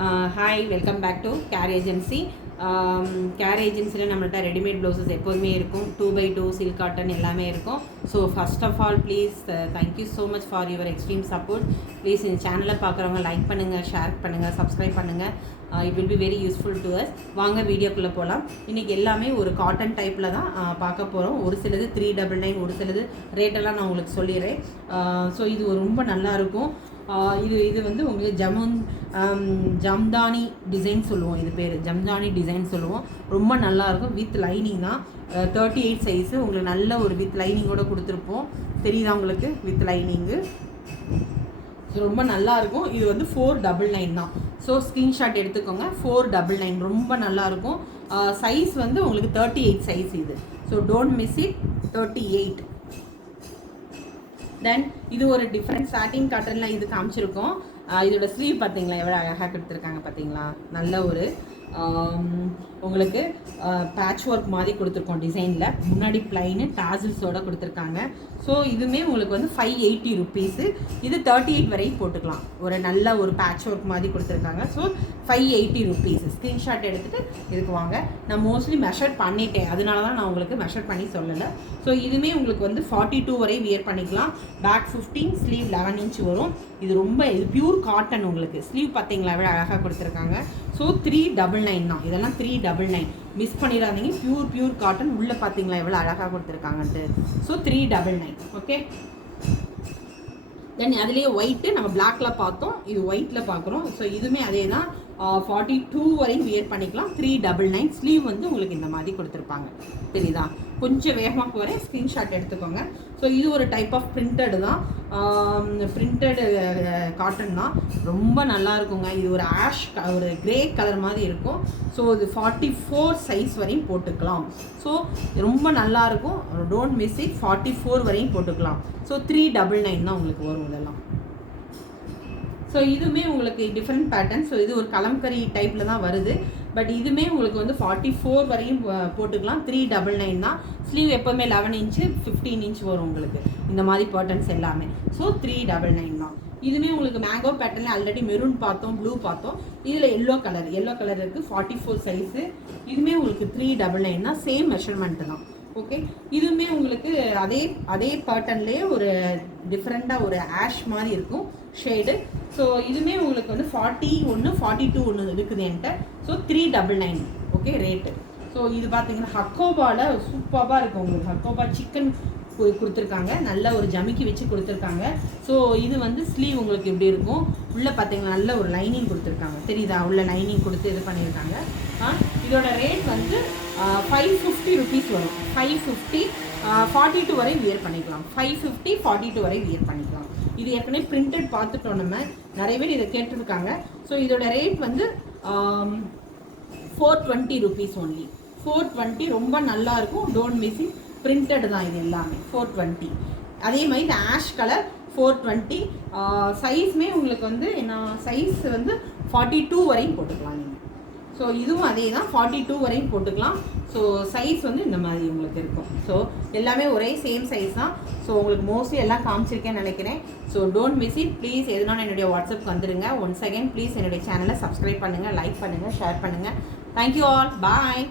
Hi, welcome back to care agency. Care ஏஜென்சியில் நம்மள்ட்ட readymade blouses எப்போதுமே இருக்கும். 2x2 சில்க் காட்டன் எல்லாமே இருக்கும். So first of all please thank you so much for your extreme support. Please இந்த சேனலை பார்க்குறவங்க லைக் பண்ணுங்கள், ஷேர் பண்ணுங்கள், சப்ஸ்கிரைப் பண்ணுங்கள். It will be very useful to us. வாங்க வீடியோக்குள்ளே போகலாம். இன்றைக்கி எல்லாமே ஒரு காட்டன் டைப்பில் தான் பார்க்க போகிறோம். ஒரு சிலது 399, ஒரு சிலது ரேட்டெல்லாம் நான் உங்களுக்கு சொல்லிடுறேன். ஸோ இது ரொம்ப நல்லாயிருக்கும். இது வந்து உங்களுக்கு ஜம்தானி டிசைன் சொல்லுவோம். இது பேர் ஜம்தானி டிசைன் சொல்லுவோம். ரொம்ப நல்லாயிருக்கும். வித் லைனிங் தான். 38 சைஸு உங்களுக்கு நல்ல ஒரு வித் லைனிங்கோடு கொடுத்துருப்போம். தெரியுதா உங்களுக்கு? வித் லைனிங்கு ரொம்ப நல்லாயிருக்கும். இது வந்து 499 தான். ஸோ ஸ்க்ரீன்ஷாட் எடுத்துக்கோங்க. 499 ரொம்ப நல்லாயிருக்கும். சைஸ் வந்து உங்களுக்கு 38 சைஸ் இது. So don't miss it. 38. தென் இது ஒரு டிஃப்ரெண்ட் சாட்டின் காட்டனில் இது காமிச்சிருக்கோம். இதோட ஸ்லீவ் பார்த்தீங்களா எவ்வளோ அழகாக கொடுத்துருக்காங்க பார்த்தீங்களா? நல்ல ஒரு உங்களுக்கு பேட்ச் ஒர்க் மாதிரி கொடுத்துருக்கோம். டிசைனில் முன்னாடி பிளைனு டாசில்ஸோடு கொடுத்துருக்காங்க. ஸோ இதுவுமே உங்களுக்கு வந்து 580 ருப்பீஸு. இது 38 வரையும் போட்டுக்கலாம். ஒரு நல்ல ஒரு பேட்ச் ஒர்க் மாதிரி கொடுத்துருக்காங்க. So 580 rupees. ஸ்க்ரீன்ஷாட் எடுத்துகிட்டு இதுக்கு வாங்க. நான் மோஸ்ட்லி மெஷர் பண்ணிட்டேன், அதனால தான் நான் உங்களுக்கு மெஷர் பண்ணி சொல்லலை. ஸோ இதுவுமே உங்களுக்கு வந்து 42 வரை வியர் பண்ணிக்கலாம். பேக் 15, ஸ்லீவ் 11 இன்ச் வரும். இது ரொம்ப பியூர் காட்டன். உங்களுக்கு ஸ்லீவ் பார்த்தீங்களா எவ்வளோ அழகாக கொடுத்துருக்காங்க. ஸோ 399 தான். இதெல்லாம் 399. மிஸ் பண்ணிடாதீங்க. Pure cotton. உள்ளே பார்த்தீங்களா எவ்வளோ அழகாக கொடுத்துருக்காங்கன்ட்டு. ஸோ 399. ஓகே. தென் அதுலேயே ஒயிட்டு நம்ம பிளாக்ல பார்த்தோம், இது ஒயிட்டில் பார்க்குறோம். ஸோ இதுவுமே அதே தான். 42 வரையும் வியர் பண்ணிக்கலாம். 399. ஸ்லீவ் வந்து உங்களுக்கு இந்த மாதிரி கொடுத்துருப்பாங்க. தெரியுதா? கொஞ்சம் வேகமாக போகிறேன். ஸ்க்ரீன்ஷாட் எடுத்துக்கோங்க. ஸோ இது ஒரு டைப் ஆஃப் பிரிண்டடு தான். பிரிண்டடு காட்டன் தான். ரொம்ப நல்லா இருக்குங்க. இது ஒரு ஒரு கிரே கலர் மாதிரி இருக்கும். ஸோ இது 44 சைஸ் வரையும் போட்டுக்கலாம். ஸோ ரொம்ப நல்லாயிருக்கும். Don't miss it. 44 வரையும் போட்டுக்கலாம். ஸோ 399 தான் உங்களுக்கு வரும் இதெல்லாம். ஸோ இதுவுமே உங்களுக்கு டிஃப்ரெண்ட் பேட்டர்ன். ஸோ இது ஒரு கலம்கரி டைப்பில் தான் வருது. பட் இதுவுமே உங்களுக்கு வந்து 44 வரையும் போட்டுக்கலாம். 399 தான். ஸ்லீவ் எப்போவுமே 11 இன்ச்சு 15 இன்ச் வரும் உங்களுக்கு. இந்த மாதிரி பேட்டர்ன்ஸ் எல்லாமே. ஸோ 399 தான். இதுவுமே உங்களுக்கு மேங்கோ பேட்டர்னில் ஆல்ரெடி மெரூன் பார்த்தோம், ப்ளூ பார்த்தோம். இதில் எல்லோ கலர் இருக்குது. 44 சைஸு. இதுவுமே உங்களுக்கு 399 தான். சேம் மெஷர்மெண்ட்டு தான். ஓகே. இதுவுமே உங்களுக்கு அதே பேட்டர்ன்லேயே ஒரு டிஃப்ரெண்ட்டாக ஒரு ஆஷ் மாதிரி இருக்கும் ஷேடு. ஸோ இதுவுமே உங்களுக்கு வந்து 41, 42 ஒன்று இருக்குது என்கிட்ட. ஸோ 399. Okay rate. ஸோ இது பார்த்தீங்கன்னா ஹக்கோபாவில் சூப்பராக இருக்கும் உங்களுக்கு. ஹக்கோபா சிக்கன் கொடுத்துருக்காங்க. நல்ல ஒரு ஜமிக்கி வச்சு கொடுத்துருக்காங்க. ஸோ இது வந்து ஸ்லீவ் உங்களுக்கு எப்படி இருக்கும்? உள்ளே பார்த்தீங்கன்னா நல்ல ஒரு லைனிங் கொடுத்துருக்காங்க. தெரியுதா? உள்ள லைனிங் கொடுத்து இது பண்ணியிருக்காங்க. இதோட ரேட் வந்து 550 ருபீஸ் வரும். 550. 42 வரை வியர் பண்ணிக்கலாம். 550, 42 வரை வியர் பண்ணிக்கலாம். இது ஏற்கனவே பிரிண்டட் பார்த்துட்டோம் நம்ம. நிறைய பேர் இதை கேட்டிருக்காங்க. ஸோ இதோட ரேட் வந்து 420 ருபீஸ் ஒன்லி. 420 ரொம்ப நல்லாயிருக்கும். Don't miss it. பிரிண்டட் தான் இது எல்லாமே. 420. அதே மாதிரி இந்த ஆஷ் கலர் 420. சைஸ்மே உங்களுக்கு வந்து என்ன சைஸ் வந்து 42 வரையும் போட்டுக்கலாம் நீங்கள். ஸோ இதுவும் அதே தான். 42 வரையும் போட்டுக்கலாம். ஸோ சைஸ் வந்து இந்த மாதிரி உங்களுக்கு இருக்கும். ஸோ எல்லாமே ஒரே சேம் சைஸ் தான். ஸோ உங்களுக்கு மோஸ்ட்லி எல்லாம் காமிச்சிருக்கேன்னு நினைக்கிறேன். So don't miss it. Please எதுனாலும் என்னுடைய வாட்ஸ்அப் வந்துடுங்க. ஒன்ஸ் அகேன் ப்ளீஸ் என்னுடைய சேனலை சப்ஸ்கிரைப் பண்ணுங்கள், லைக் பண்ணுங்கள், ஷேர் பண்ணுங்கள். Thank you all. பாய்.